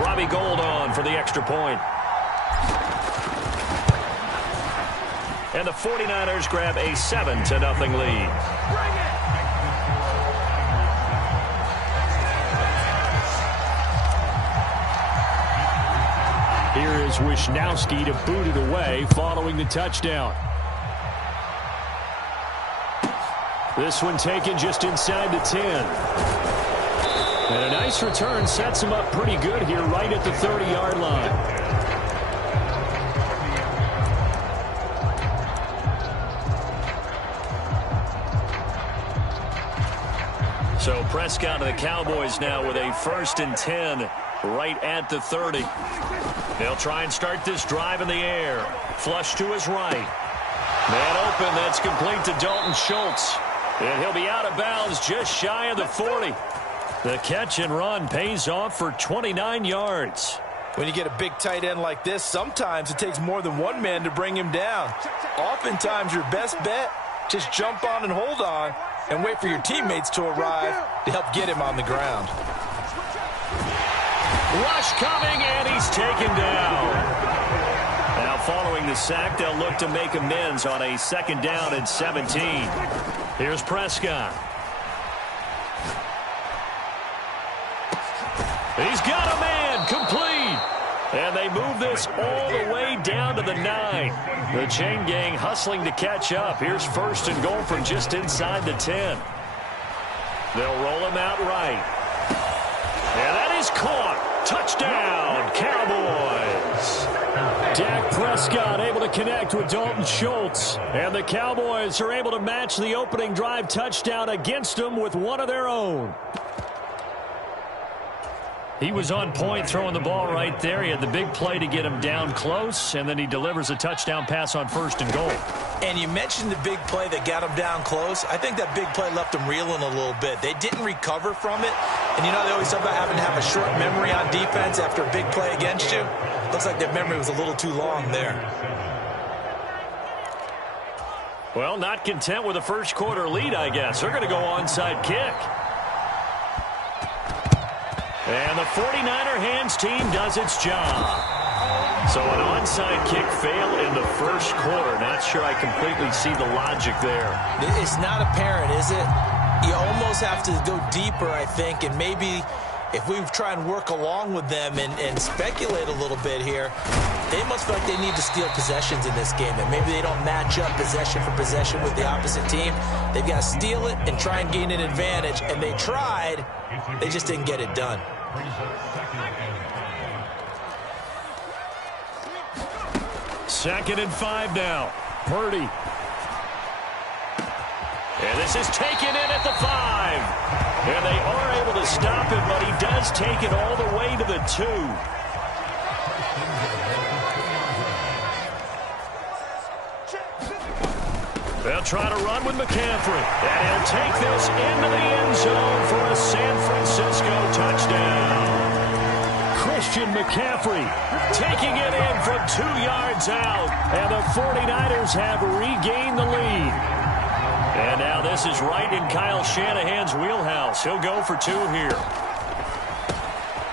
Robbie Gould on for the extra point. And the 49ers grab a 7-0 lead. Here is Wishnowsky to boot it away following the touchdown. This one taken just inside the 10. And a nice return sets him up pretty good here right at the 30-yard line. So Prescott and the Cowboys now with a 1st and 10 right at the 30. They'll try and start this drive in the air. Flush to his right. Man open, that's complete to Dalton Schultz. And he'll be out of bounds just shy of the 40. The catch and run pays off for 29 yards. When you get a big tight end like this, sometimes it takes more than one man to bring him down. Oftentimes your best bet, just jump on and hold on and wait for your teammates to arrive to help get him on the ground. Rush coming, and he's taken down. Now following the sack, they'll look to make amends on a 2nd down and 17. Here's Prescott. He's got a man, complete. And they move this all the way down to the 9. The chain gang hustling to catch up. Here's 1st and goal from just inside the 10. They'll roll him out right. And that is caught. Touchdown, Cowboys. Dak Prescott able to connect with Dalton Schultz. And the Cowboys are able to match the opening drive touchdown against them with one of their own. He was on point throwing the ball right there. He had the big play to get him down close, and then he delivers a touchdown pass on 1st and goal. And you mentioned the big play that got him down close. I think that big play left him reeling a little bit. They didn't recover from it. And you know, they always talk about having to have a short memory on defense after a big play against you. Looks like that memory was a little too long there. Well, not content with a 1st quarter lead, I guess. They're going to go onside kick. And the 49er hands team does its job. So an onside kick fail in the 1st quarter. Not sure I completely see the logic there. It's not apparent, is it? You almost have to go deeper, I think, and maybe if we try and work along with them and speculate a little bit here, they must feel like they need to steal possessions in this game, and maybe they don't match up possession for possession with the opposite team. They've got to steal it and try and gain an advantage, and they tried. They just didn't get it done. 2nd and 5 now. Purdy. And this is taken in at the 5. And they are able to stop him, but he does take it all the way to the 2. They'll try to run with McCaffrey. And he'll take this into the end zone for a San Francisco touchdown. Christian McCaffrey taking it in from 2 yards out. And the 49ers have regained the lead. And now this is right in Kyle Shanahan's wheelhouse. He'll go for 2 here.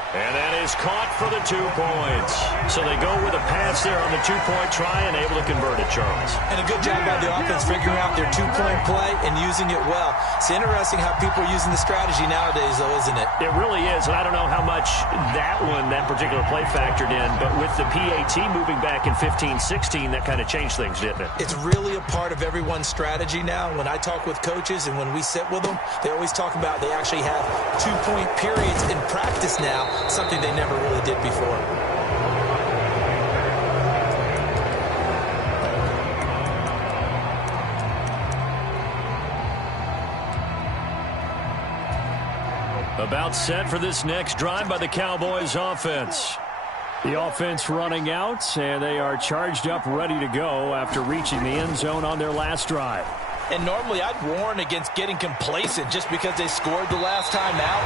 And that is caught for the 2 points. So they go with a pass there on the 2-point try and able to convert it, Charles. And a good job by the offense figuring out their 2-point play and using it well. It's interesting how people are using the strategy nowadays, though, isn't it? It really is, and I don't know how much that particular play factored in, but with the PAT moving back in 15-16, that kind of changed things, didn't it? It's really a part of everyone's strategy now. When I talk with coaches and when we sit with them, they always talk about they actually have 2-point periods in practice now, something they never really did before. About set for this next drive by the Cowboys offense. The offense running out, and they are charged up, ready to go after reaching the end zone on their last drive. And normally I'd warn against getting complacent just because they scored the last time out.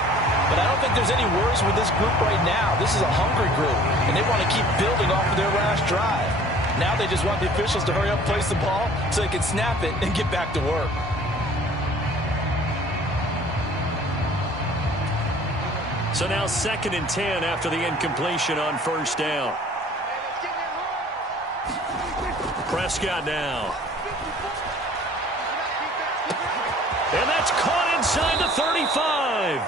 But I don't think there's any worries with this group right now. This is a hungry group, and they want to keep building off of their last drive. Now they just want the officials to hurry up, place the ball, so they can snap it and get back to work. So now 2nd and 10 after the incompletion on first down. Prescott now. And that's caught inside the 35.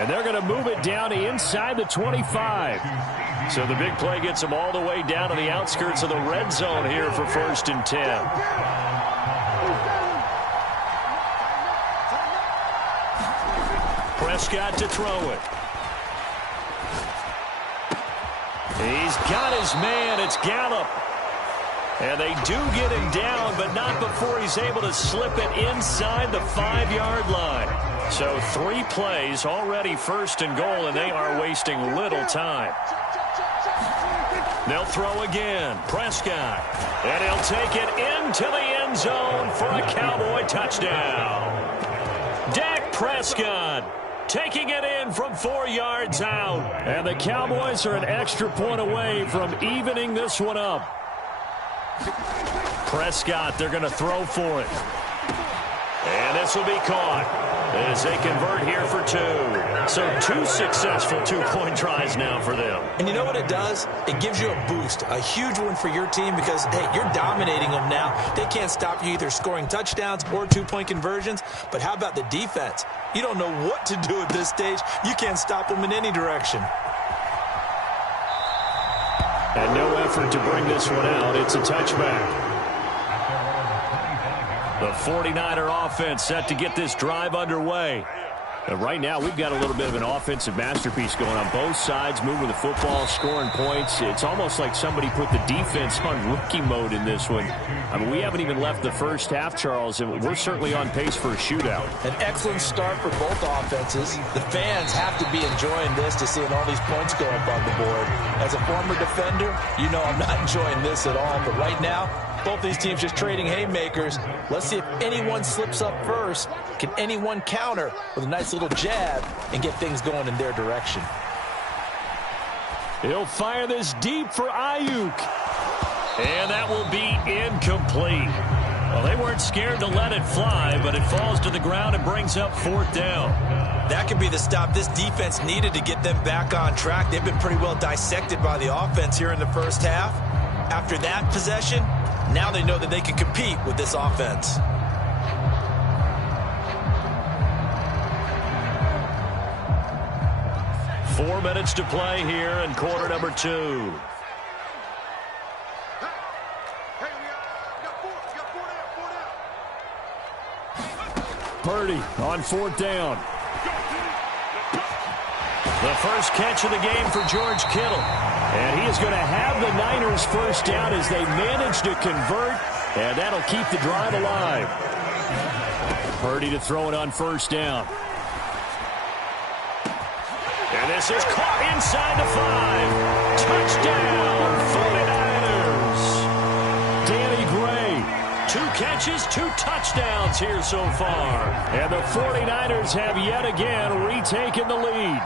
And they're going to move it down to inside the 25. So the big play gets them all the way down to the outskirts of the red zone here for 1st and 10. Prescott to throw it. He's got his man. It's Gallup. And they do get him down, but not before he's able to slip it inside the 5-yard line. So 3 plays, already 1st and goal, and they are wasting little time. They'll throw again. Prescott. And he'll take it into the end zone for a Cowboy touchdown. Dak Prescott taking it in from 4 yards out. And the Cowboys are an extra point away from evening this one up. Prescott, they're going to throw for it. And this will be caught as they convert here for 2. So 2 successful 2-point tries now for them. And you know what it does? It gives you a boost, a huge one for your team because, hey, you're dominating them now. They can't stop you either scoring touchdowns or 2-point conversions. But how about the defense? You don't know what to do at this stage. You can't stop them in any direction. And no effort to bring this one out. It's a touchback. The 49er offense set to get this drive underway. And right now, we've got a little bit of an offensive masterpiece going on both sides, moving the football, scoring points. It's almost like somebody put the defense on rookie mode in this one. I mean, we haven't even left the first half, Charles, and we're certainly on pace for a shootout. An excellent start for both offenses. The fans have to be enjoying this to seeing all these points go up on the board. As a former defender, you know I'm not enjoying this at all. But right now, both these teams just trading haymakers. Let's see if anyone slips up first. Can anyone counter with a nice little jab and get things going in their direction? He'll fire this deep for Ayuk. And that will be incomplete. Well, they weren't scared to let it fly, but it falls to the ground and brings up 4th down. That could be the stop this defense needed to get them back on track. They've been pretty well dissected by the offense here in the first half. After that possession, now they know that they can compete with this offense. Four minutes to play here in quarter number 2. Purdy on 4th down. The first catch of the game for George Kittle. And he is going to have the Niners first down as they manage to convert. And that'll keep the drive alive. Purdy to throw it on 1st down. And this is caught inside the 5. Touchdown, 49ers. Danny Gray, 2 catches, 2 touchdowns here so far. And the 49ers have yet again retaken the lead.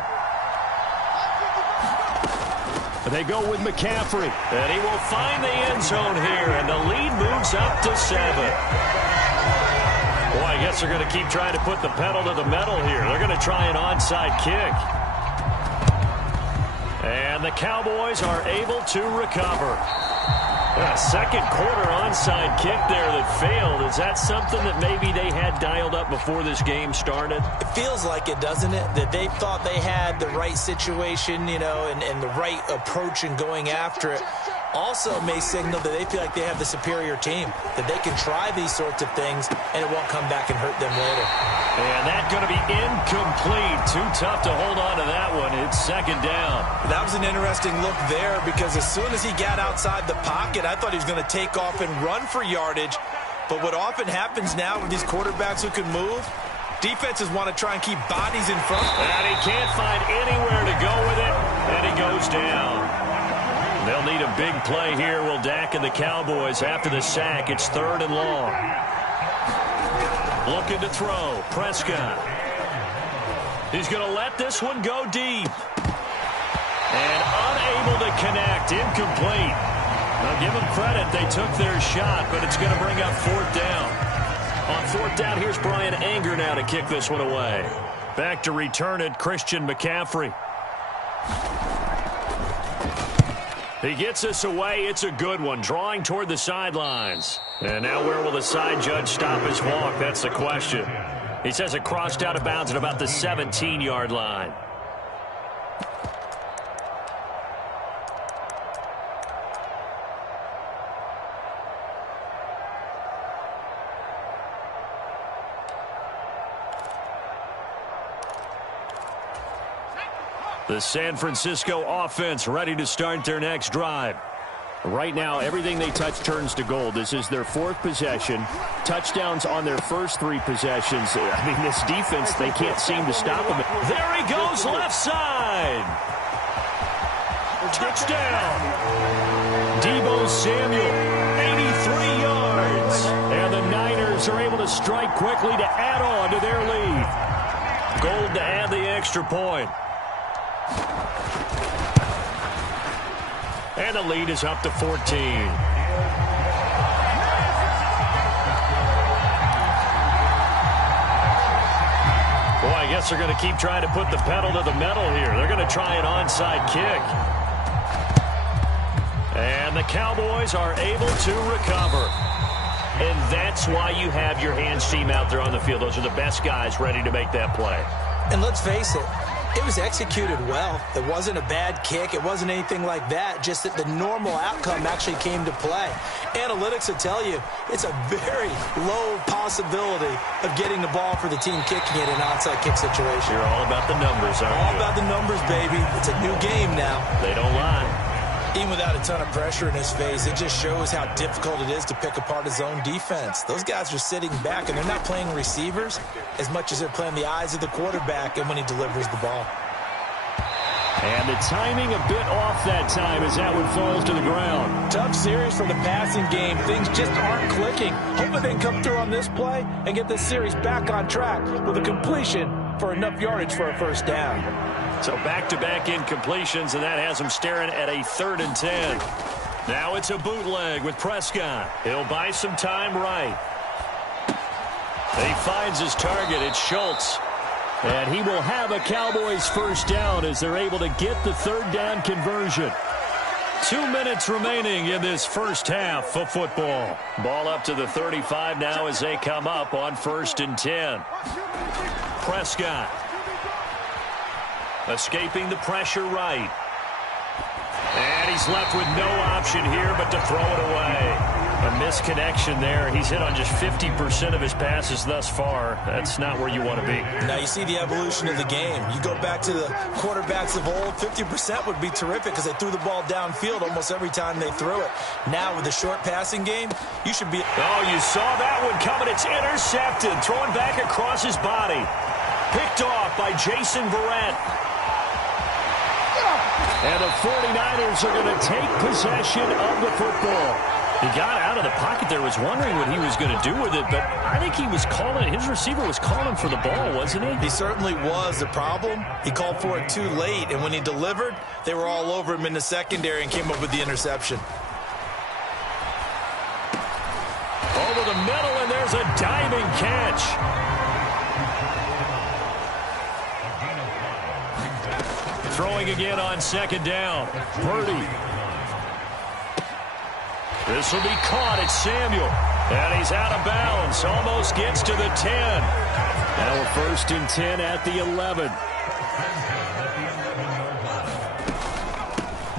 They go with McCaffrey. And he will find the end zone here. And the lead moves up to 7. Boy, I guess they're going to keep trying to put the pedal to the metal here. They're going to try an onside kick. And the Cowboys are able to recover. A second quarter onside kick there that failed. Is that something that maybe they had dialed up before this game started? It feels like it, doesn't it? That they thought they had the right situation, you know, and the right approach in going after it. Also may signal that they feel like they have the superior team, that they can try these sorts of things and it won't come back and hurt them later. And that's going to be incomplete. Too tough to hold on to that one. It's 2nd down. That was an interesting look there because as soon as he got outside the pocket, I thought he was going to take off and run for yardage. But what often happens now with these quarterbacks who can move, defenses want to try and keep bodies in front. And he can't find anywhere to go with it, and he goes down. They'll need a big play here, will Dak and the Cowboys after the sack. It's 3rd and long. Looking to throw. Prescott. He's going to let this one go deep. And unable to connect. Incomplete. Now give them credit. They took their shot, but it's going to bring up 4th down. On 4th down, here's Brian Anger now to kick this one away. Back to return it, Christian McCaffrey. He gets us away. It's a good one, drawing toward the sidelines. And now where will the side judge stop his walk? That's the question. He says it crossed out of bounds at about the 17-yard line. The San Francisco offense ready to start their next drive. Right now, everything they touch turns to gold. This is their 4th possession. Touchdowns on their first 3 possessions. I mean, this defense, they can't seem to stop them. There he goes, left side. Touchdown. Deebo Samuel, 83 yards. And the Niners are able to strike quickly to add on to their lead. Gold to add the extra point. And the lead is up to 14. Boy, I guess they're going to keep trying to put the pedal to the metal here. They're going to try an onside kick. And the Cowboys are able to recover. And that's why you have your hands team out there on the field. Those are the best guys ready to make that play. And let's face it, it was executed well. It wasn't a bad kick. It wasn't anything like that. Just that the normal outcome actually came to play. Analytics will tell you it's a very low possibility of getting the ball for the team kicking it in an onside kick situation. You're all about the numbers, aren't you? All about the numbers, baby. It's a new game now. They don't lie. Even without a ton of pressure in his face, it just shows how difficult it is to pick apart his own defense. Those guys are sitting back, and they're not playing receivers as much as they're playing the eyes of the quarterback and when he delivers the ball. And the timing a bit off that time as that one falls to the ground. Tough series for the passing game. Things just aren't clicking. Hopefully they can come through on this play and get this series back on track with a completion for enough yardage for a first down. So back-to-back incompletions, and that has him staring at a 3rd and 10. Now it's a bootleg with Prescott. He'll buy some time right. He finds his target. It's Schultz. And he will have a Cowboys first down as they're able to get the 3rd down conversion. 2 minutes remaining in this first half of football. Ball up to the 35 now as they come up on 1st and 10. Prescott. Escaping the pressure right. And he's left with no option here but to throw it away. A misconnection there. He's hit on just 50% of his passes thus far. That's not where you want to be. Now you see the evolution of the game. You go back to the quarterbacks of old, 50% would be terrific because they threw the ball downfield almost every time they threw it. Now with the short passing game, you should be... Oh, you saw that one coming. It's intercepted. Thrown back across his body. Picked off by Jason Verrett. And the 49ers are going to take possession of the football. He got out of the pocket there, was wondering what he was going to do with it, but I think he was calling it. His receiver was calling for the ball, wasn't he? He certainly was. The problem, he called for it too late, and when he delivered, they were all over him in the secondary and came up with the interception. Over the middle, and there's a diving catch. Throwing again on 2nd down. Purdy. This will be caught. It's Samuel. And he's out of bounds. Almost gets to the 10. Now a 1st and 10 at the 11.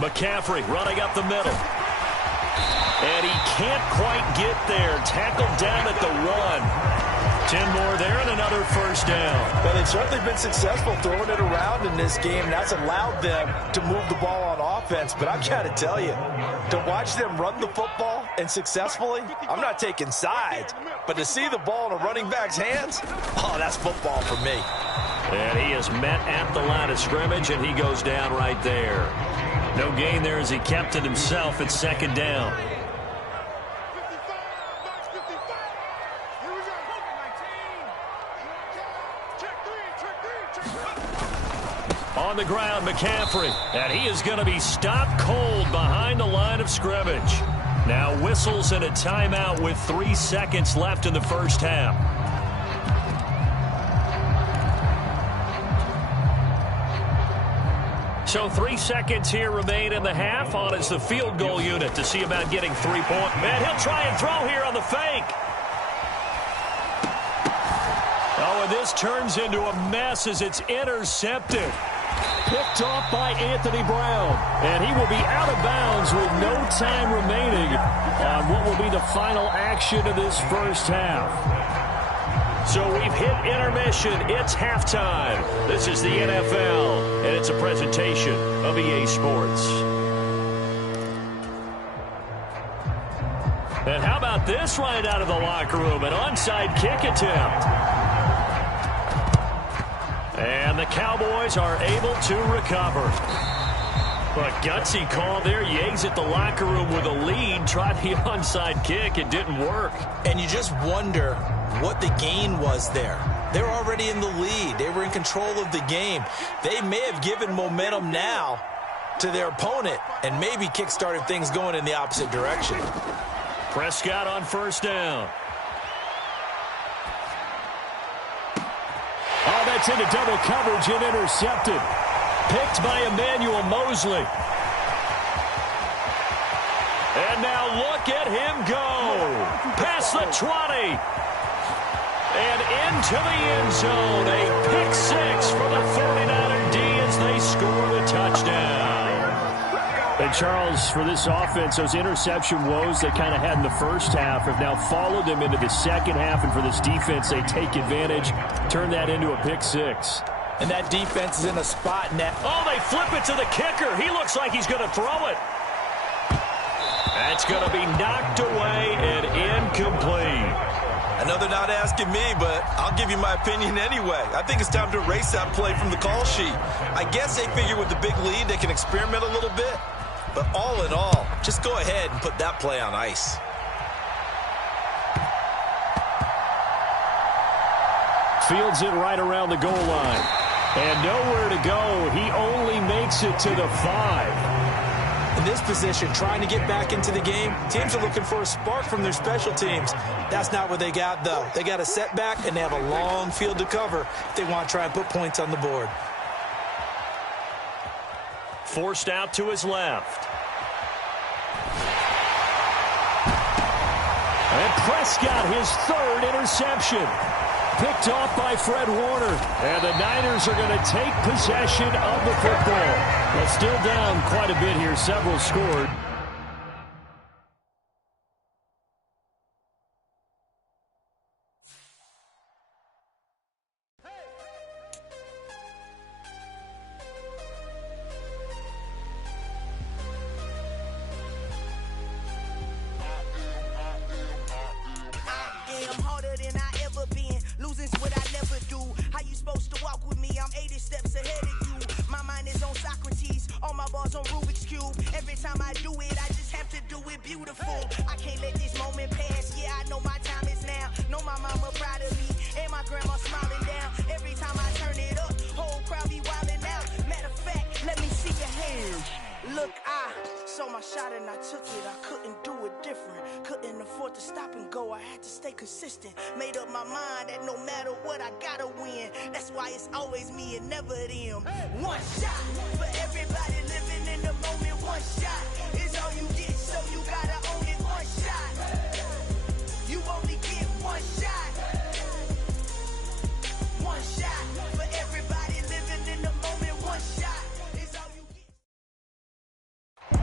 McCaffrey running up the middle. And he can't quite get there. Tackled down at the 1. 10 more there and another first down. Well, they've certainly been successful throwing it around in this game. That's allowed them to move the ball on offense. But I've got to tell you, to watch them run the football and successfully, I'm not taking sides. But to see the ball in a running back's hands, oh, that's football for me. And he is met at the line of scrimmage, and he goes down right there. No gain there as he kept it himself at 2nd down. On the ground, McCaffrey, and he is going to be stopped cold behind the line of scrimmage. Now whistles and a timeout with 3 seconds left in the first half. So 3 seconds here remain in the half. On is the field goal unit to see about getting 3 points. And he'll try and throw here on the fake. Oh, and this turns into a mess as it's intercepted. Picked off by Anthony Brown. And he will be out of bounds with no time remaining on what will be the final action of this first half. So we've hit intermission. It's halftime. This is the NFL, and it's a presentation of EA Sports. And how about this right out of the locker room? An onside kick attempt. And the Cowboys are able to recover. But gutsy call there. You exit the locker room with a lead. Tried the onside kick. It didn't work. And you just wonder what the gain was there. They're already in the lead. They were in control of the game. They may have given momentum now to their opponent and maybe kick-started things going in the opposite direction. Prescott on first down. Oh, that's into double coverage and intercepted. Picked by Emmanuel Mosley. And now look at him go. Past the 20. And into the end zone. A pick six for the 49er D as they score the touchdown. And Charles, for this offense, those interception woes they kind of had in the first half have now followed them into the second half. And for this defense, they take advantage, turn that into a pick six. And that defense is in a spot now. Oh, they flip it to the kicker. He looks like he's going to throw it. That's going to be knocked away and incomplete. I know they're not asking me, but I'll give you my opinion anyway. I think it's time to erase that play from the call sheet. I guess they figure with the big lead they can experiment a little bit. But all in all, just go ahead and put that play on ice. Fields it right around the goal line. And nowhere to go. He only makes it to the 5. In this position, trying to get back into the game, teams are looking for a spark from their special teams. That's not what they got, though. They got a setback, and they have a long field to cover if they want to try and put points on the board. Forced out to his left. And Prescott, his third interception. Picked off by Fred Warner. And the Niners are going to take possession of the football. But still down quite a bit here. Several scored.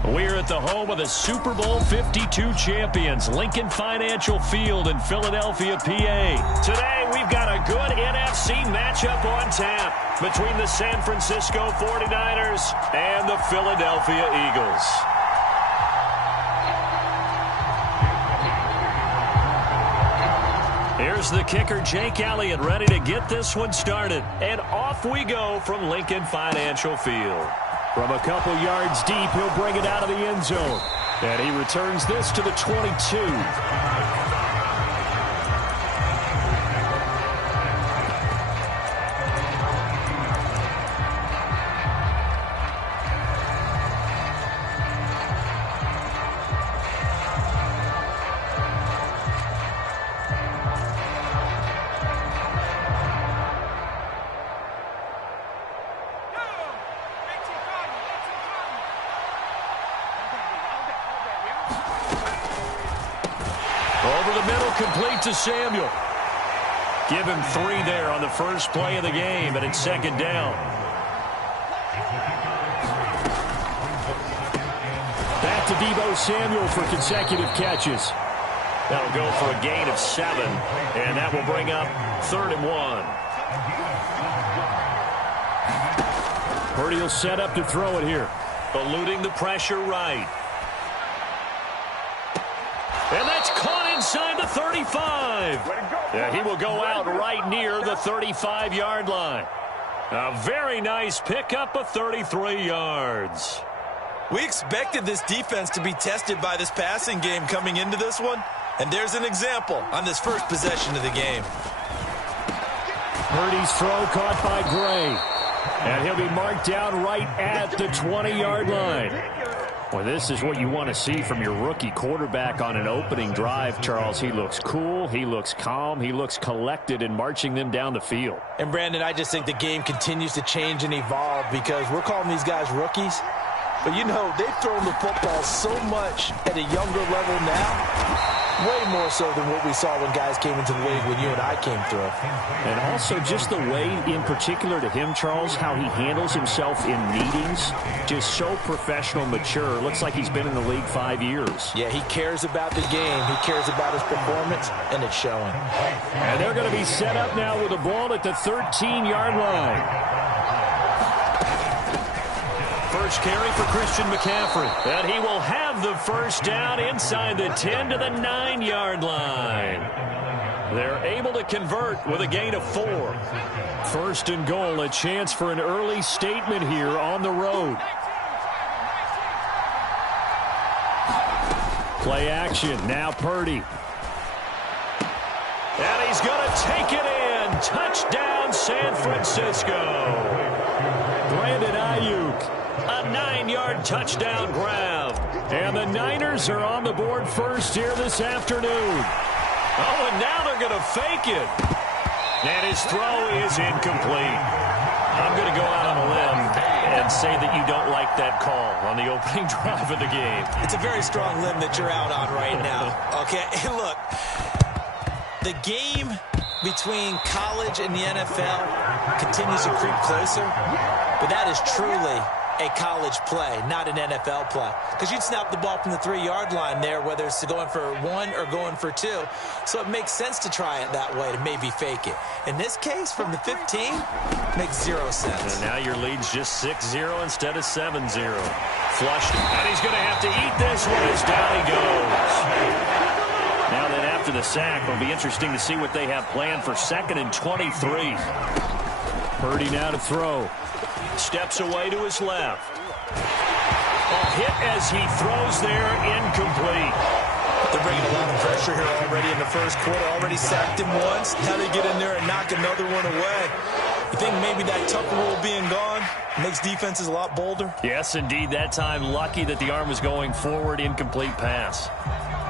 We're at the home of the Super Bowl 52 champions, Lincoln Financial Field in Philadelphia, PA. Today, we've got a good NFC matchup on tap between the San Francisco 49ers and the Philadelphia Eagles. Here's the kicker, Jake Elliott, ready to get this one started. And off we go from Lincoln Financial Field. From a couple yards deep, he'll bring it out of the end zone. And he returns this to the 22. complete to Samuel. Give him 3 there on the first play of the game, and it's second down. Back to Deebo Samuel for consecutive catches. That'll go for a gain of 7, and that will bring up 3rd and 1. Purdy will set up to throw it here. Eluding the pressure right. And that's caught inside the 35. Yeah, he will go out right near the 35-yard line. A very nice pickup of 33 yards. We expected this defense to be tested by this passing game coming into this one. And there's an example on this first possession of the game. Purdy's throw caught by Gray. And he'll be marked down right at the 20-yard line. Well, this is what you want to see from your rookie quarterback on an opening drive, Charles. He looks cool, he looks calm, he looks collected in marching them down the field. And, Brandon, I just think the game continues to change and evolve because we're calling these guys rookies. But, you know, they've thrown the football so much at a younger level now. Way more so than what we saw when guys came into the league when you and I came through. And also just the way, in particular to him, Charles, how he handles himself in meetings. Just so professional, mature. Looks like he's been in the league 5 years. Yeah, he cares about the game. He cares about his performance, and it's showing. And they're going to be set up now with the ball at the 13-yard line. First carry for Christian McCaffrey. And he will have the first down inside the 10 to the 9-yard line. They're able to convert with a gain of 4. First and goal, a chance for an early statement here on the road. Play action, now Purdy. And he's going to take it in. Touchdown, San Francisco. Brandon Ayuk. A 9-yard touchdown grab. And the Niners are on the board first here this afternoon. Oh, and now they're going to fake it. And his throw is incomplete. I'm going to go out on a limb and say that you don't like that call on the opening drive of the game. It's a very strong limb that you're out on right now. Okay, look, the game between college and the NFL continues to creep closer, but that is truly a college play, not an NFL play. Because you'd snap the ball from the 3-yard line there, whether it's going for 1 or going for 2. So it makes sense to try it that way to maybe fake it. In this case, from the 15, makes 0 sense. And now your lead's just 6-0 instead of 7-0. Flushed, and he's going to have to eat this one as down he goes. Now then, after the sack, it'll be interesting to see what they have planned for 2nd and 23. Purdy now to throw. Steps away to his left. A hit as he throws there, incomplete. They're bringing a lot of pressure here already in the first quarter. Already sacked him once. Now they get in there and knock another one away. You think maybe that Tucker rule being gone makes defenses a lot bolder? Yes, indeed. That time, lucky that the arm was going forward. Incomplete pass.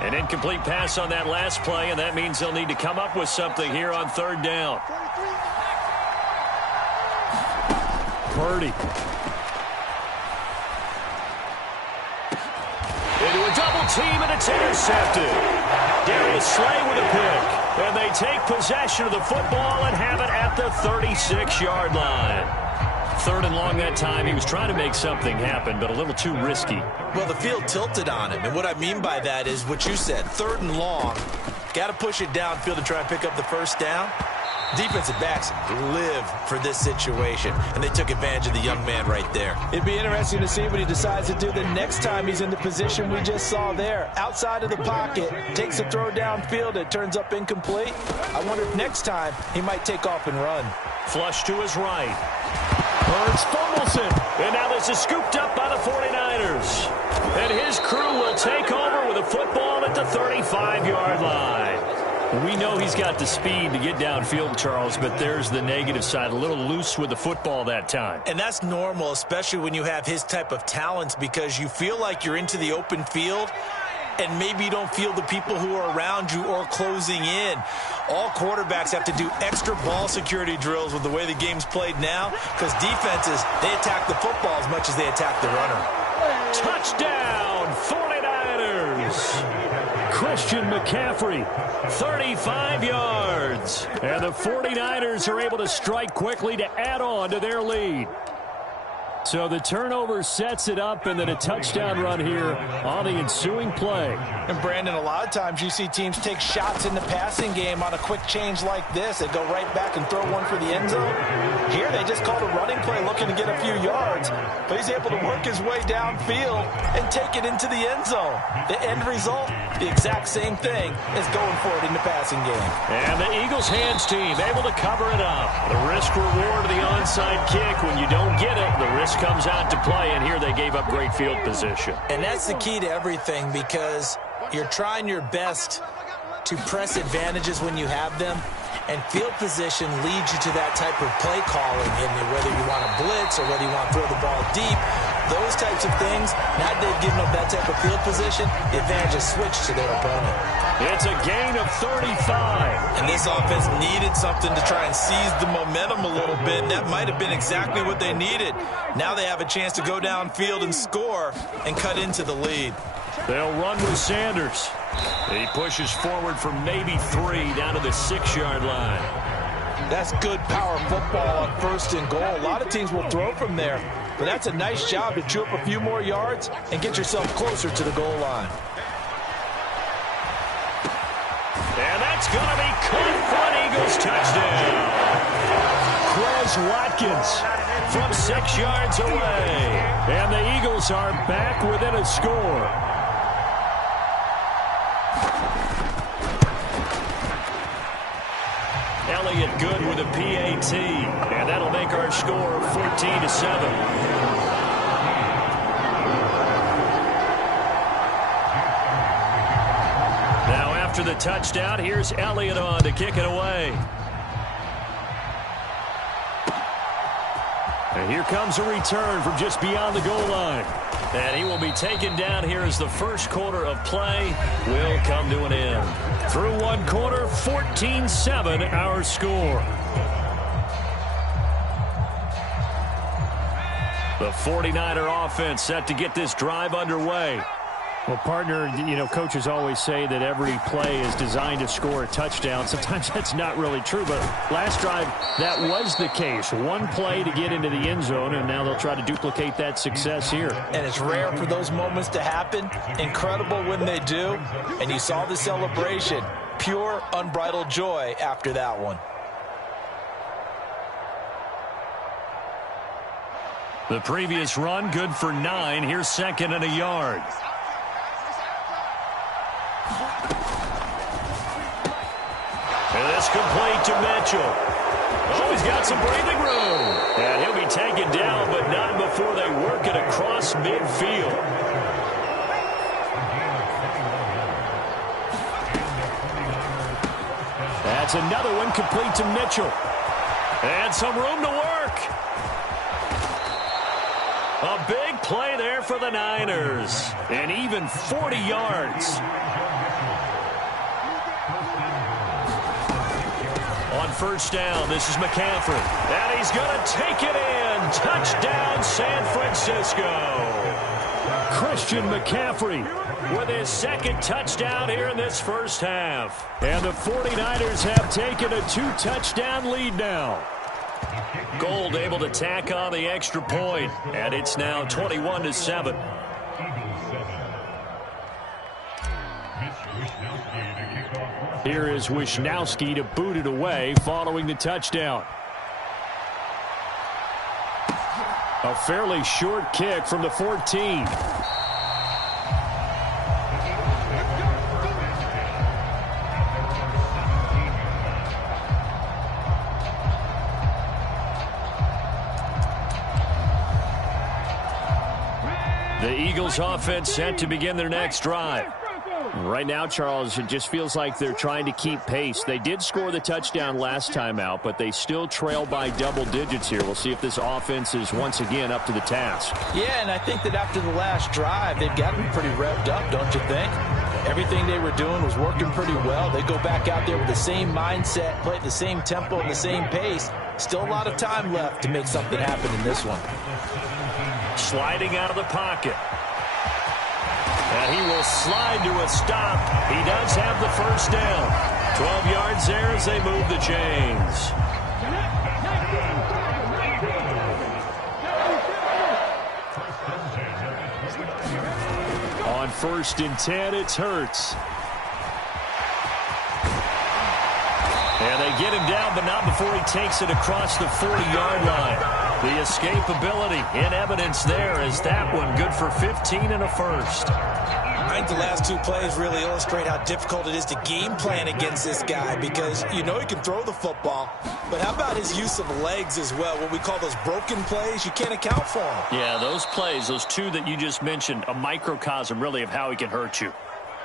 An incomplete pass on that last play, and that means they'll need to come up with something here on 3rd down. Purdy. Into a double team, and it's intercepted. Darius Slay with a pick. And they take possession of the football and have it at the 36-yard line. 3rd and long that time. He was trying to make something happen, but a little too risky. Well, the field tilted on him. And what I mean by that is what you said. 3rd and long. Got to push it downfield to try and pick up the first down. Defensive backs live for this situation, and they took advantage of the young man right there. It'd be interesting to see what he decides to do the next time he's in the position we just saw there. Outside of the pocket, takes a throw downfield, it turns up incomplete. I wonder if next time he might take off and run. Flush to his right. Hurts fumbles it. And now this is scooped up by the 49ers. And his crew will take over with a football at the 35-yard line. We know he's got the speed to get downfield, Charles, but there's the negative side. A little loose with the football that time. And that's normal, especially when you have his type of talents, because you feel like you're into the open field, and maybe you don't feel the people who are around you or closing in. All quarterbacks have to do extra ball security drills with the way the game's played now, because defenses, they attack the football as much as they attack the runner. Touchdown, 49ers! Christian McCaffrey, 35 yards. And the 49ers are able to strike quickly to add on to their lead. So the turnover sets it up, and then a touchdown run here on the ensuing play. And, Brandon, a lot of times you see teams take shots in the passing game on a quick change like this. They go right back and throw one for the end zone. Here they just called a running play looking to get a few yards, but he's able to work his way downfield and take it into the end zone. The end result, the exact same thing as going for it in the passing game. And the Eagles hands team able to cover it up. The risk reward of the onside kick. When you don't get it, the risk comes out to play, and here they gave up great field position. And that's the key to everything, because you're trying your best to press advantages when you have them, and field position leads you to that type of play calling, and whether you want to blitz or whether you want to throw the ball deep, those types of things. Now they've given up that type of field position, the advantage is switched to their opponent. It's a gain of 35. And this offense needed something to try and seize the momentum a little bit. That might have been exactly what they needed. Now they have a chance to go downfield and score and cut into the lead. They'll run with Sanders. He pushes forward for maybe 3 down to the 6-yard line. That's good power football on 1st and goal. A lot of teams will throw from there, but that's a nice job to chew up a few more yards and get yourself closer to the goal line. And that's going to be caught for an Eagles touchdown. Quez Watkins from 6 yards away. And the Eagles are back within a score. Elliott good with a PAT. And that'll make our score 14-7. After the touchdown, here's Elliott on to kick it away. And here comes a return from just beyond the goal line. And he will be taken down here as the first quarter of play will come to an end. Through one quarter, 14-7 our score. The 49er offense set to get this drive underway. Well, partner, you know, coaches always say that every play is designed to score a touchdown. Sometimes that's not really true, but last drive, that was the case. One play to get into the end zone, and now they'll try to duplicate that success here. And it's rare for those moments to happen. Incredible when they do. And you saw the celebration. Pure, unbridled joy after that one. The previous run, good for 9. Here's 2nd and a yard. And this complete to Mitchell. Oh, he's got some breathing room. And he'll be taken down, but not before they work it across midfield. That's another one complete to Mitchell. And some room to work. A big play there for the Niners. And even 40 yards. On 1st down, this is McCaffrey. And he's going to take it in. Touchdown, San Francisco. Christian McCaffrey with his 2nd touchdown here in this first half. And the 49ers have taken a 2-touchdown lead now. Gold able to tack on the extra point, and it's now 21-7. Here is Wisnowski to boot it away following the touchdown. A fairly short kick from the 14. The Eagles offense set to begin their next drive. Right now, Charles, it just feels like they're trying to keep pace. They did score the touchdown last time out, but they still trail by double digits here. We'll see if this offense is once again up to the task. Yeah, and I think that after the last drive, they've got to be pretty revved up, don't you think? Everything they were doing was working pretty well. They go back out there with the same mindset, play at the same tempo and the same pace. Still a lot of time left to make something happen in this one. Sliding out of the pocket. And he will slide to a stop. He does have the first down. 12 yards there as they move the chains. On 1st and 10, it's Hurts. And they get him down, but not before he takes it across the 40-yard line. The escapability in evidence there as that one good for 15 and a first. I think the last two plays really illustrate how difficult it is to game plan against this guy because you know he can throw the football, but how about his use of legs as well? What we call those broken plays, you can't account for them. Yeah, those plays, those two that you just mentioned, a microcosm really of how he can hurt you.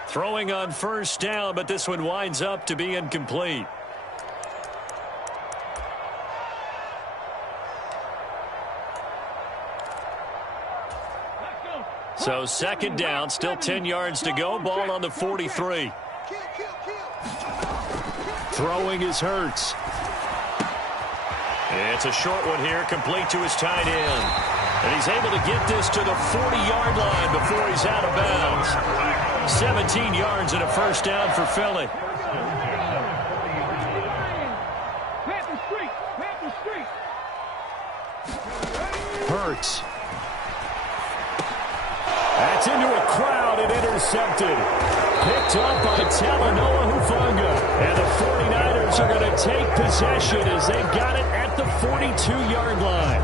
Throwing on 1st down, but this one winds up to be incomplete. So 2nd down, still 10 yards to go. Ball on the 43. Throwing is Hurts. It's a short one here, complete to his tight end. And he's able to get this to the 40-yard line before he's out of bounds. 17 yards and a first down for Philly. Hurts. That's into a crowd and intercepted. Picked up by Talanoa Hufanga. And the 49ers are going to take possession as they've got it at the 42-yard line.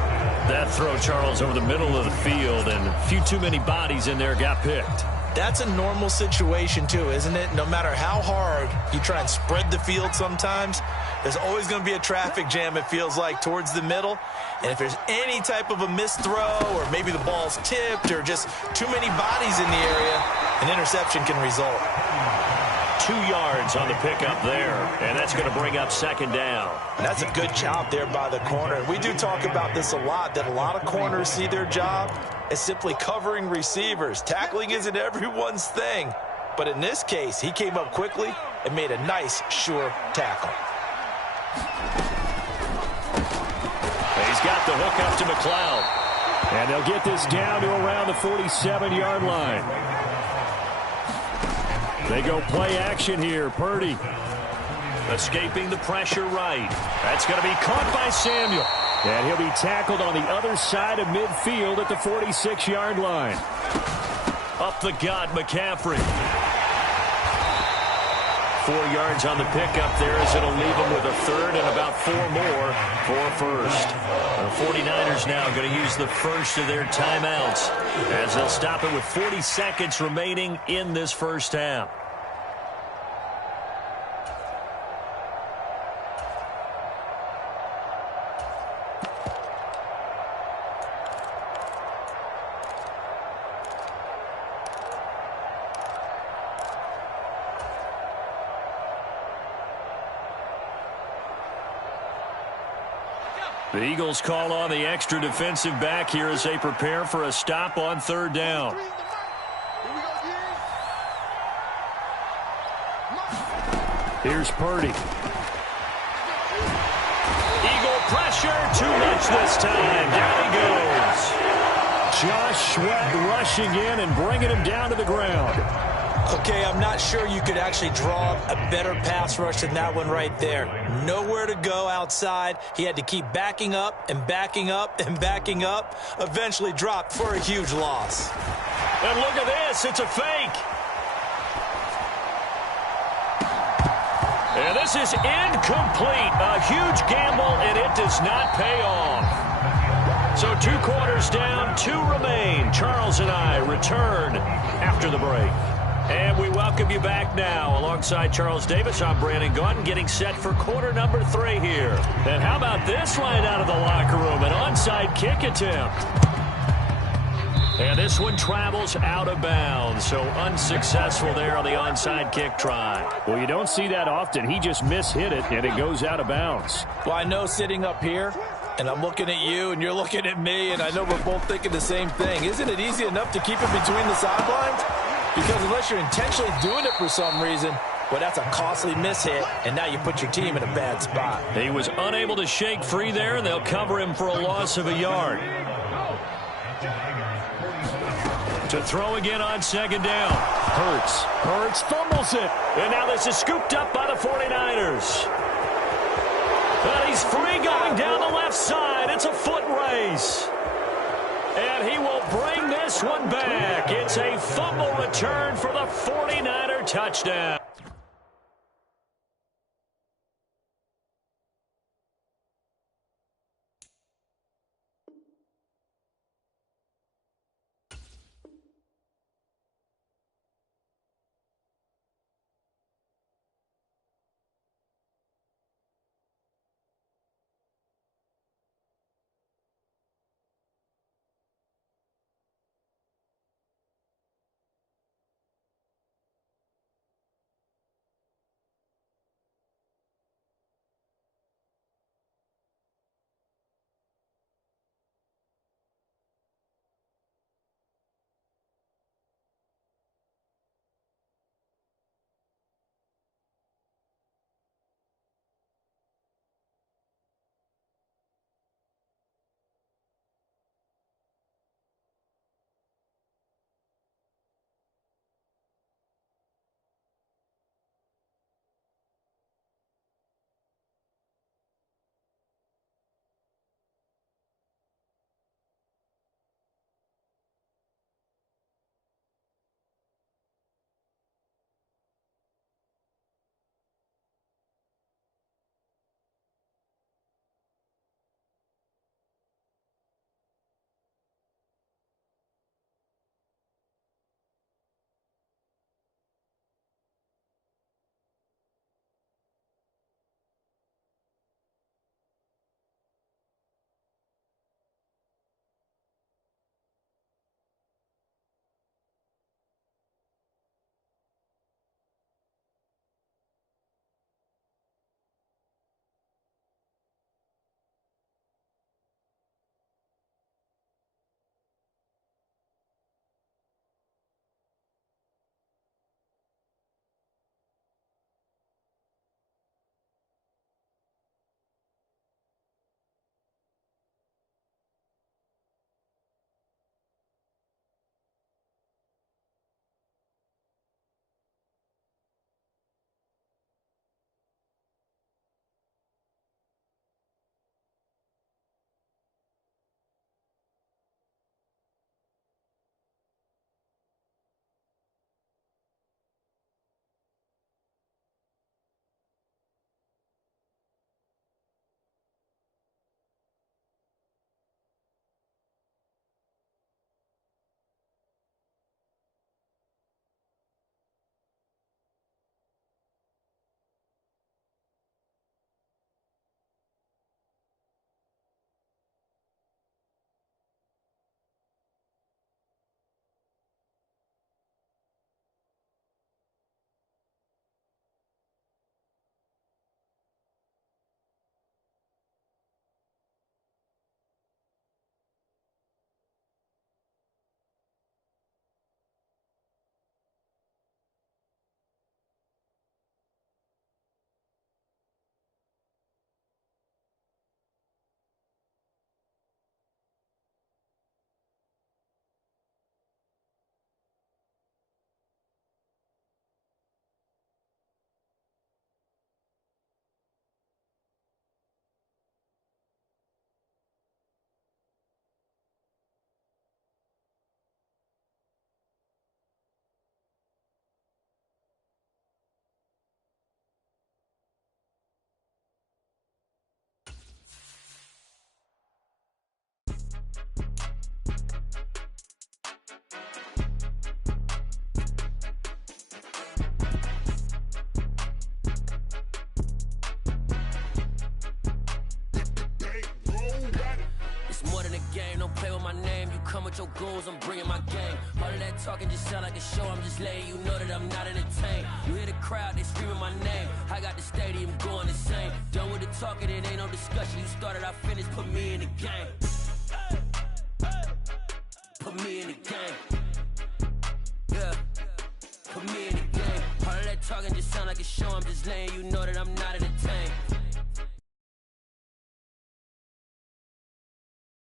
That throw, Charles, over the middle of the field, and a few too many bodies in there got picked. That's a normal situation, too, isn't it? No matter how hard you try and spread the field sometimes, there's always going to be a traffic jam, it feels like, towards the middle. And if there's any type of a missed throw or maybe the ball's tipped or just too many bodies in the area, an interception can result. 2 yards on the pickup there, and that's going to bring up 2nd down. That's a good job there by the corner. We do talk about this a lot, that a lot of corners see their job as simply covering receivers. Tackling isn't everyone's thing. But in this case, he came up quickly and made a nice, sure tackle. He's got the hook up to McLeod. And they'll get this down to around the 47-yard line. They go play action here. Purdy. Escaping the pressure right. That's going to be caught by Samuel. And he'll be tackled on the other side of midfield at the 46-yard line. Up the gut, McCaffrey. 4 yards on the pickup there as it'll leave him with a third and about 4 more for first. The 49ers now going to use the first of their timeouts as they'll stop it with 40 seconds remaining in this first half. The Eagles call on the extra defensive back here as they prepare for a stop on 3rd down. Here's Purdy. Eagle pressure, too much this time. Down he goes. Josh Sweat rushing in and bringing him down to the ground. Okay, I'm not sure you could actually draw a better pass rush than that one right there. Nowhere to go outside. He had to keep backing up and backing up and backing up. Eventually dropped for a huge loss. And look at this. It's a fake. And this is incomplete. A huge gamble, and it does not pay off. So 2 quarters down, 2 remain. Charles and I return after the break. And we welcome you back now. Alongside Charles Davis, I'm Brandon Gaudin, getting set for quarter number 3 here. And how about this line out of the locker room? An onside kick attempt. And this one travels out of bounds, so unsuccessful there on the onside kick try. Well, you don't see that often. He just mishit it, and it goes out of bounds. Well, I know sitting up here, and I'm looking at you, and you're looking at me, and I know we're both thinking the same thing. Isn't it easy enough to keep it between the sidelines? Because unless you're intentionally doing it for some reason, well, that's a costly mishit, and now you put your team in a bad spot. He was unable to shake free there, and they'll cover him for a loss of a yard. To throw again on second down. Hurts fumbles it. And now this is scooped up by the 49ers. And he's free going down the left side. It's a foot race. And he will bring this one back. It's a fumble return for the 49er touchdown. with your goons, I'm bringing my gang. All of that talking just sound like a show, I'm just letting you know that I'm not entertained. You hear the crowd, they screaming my name. I got the stadium going insane. Done with the talking, it ain't no discussion. You started, I finished, put me in the game. Put me in the game. Yeah, put me in the game. All of that talking just sound like a show, I'm just letting you know that I'm not entertained.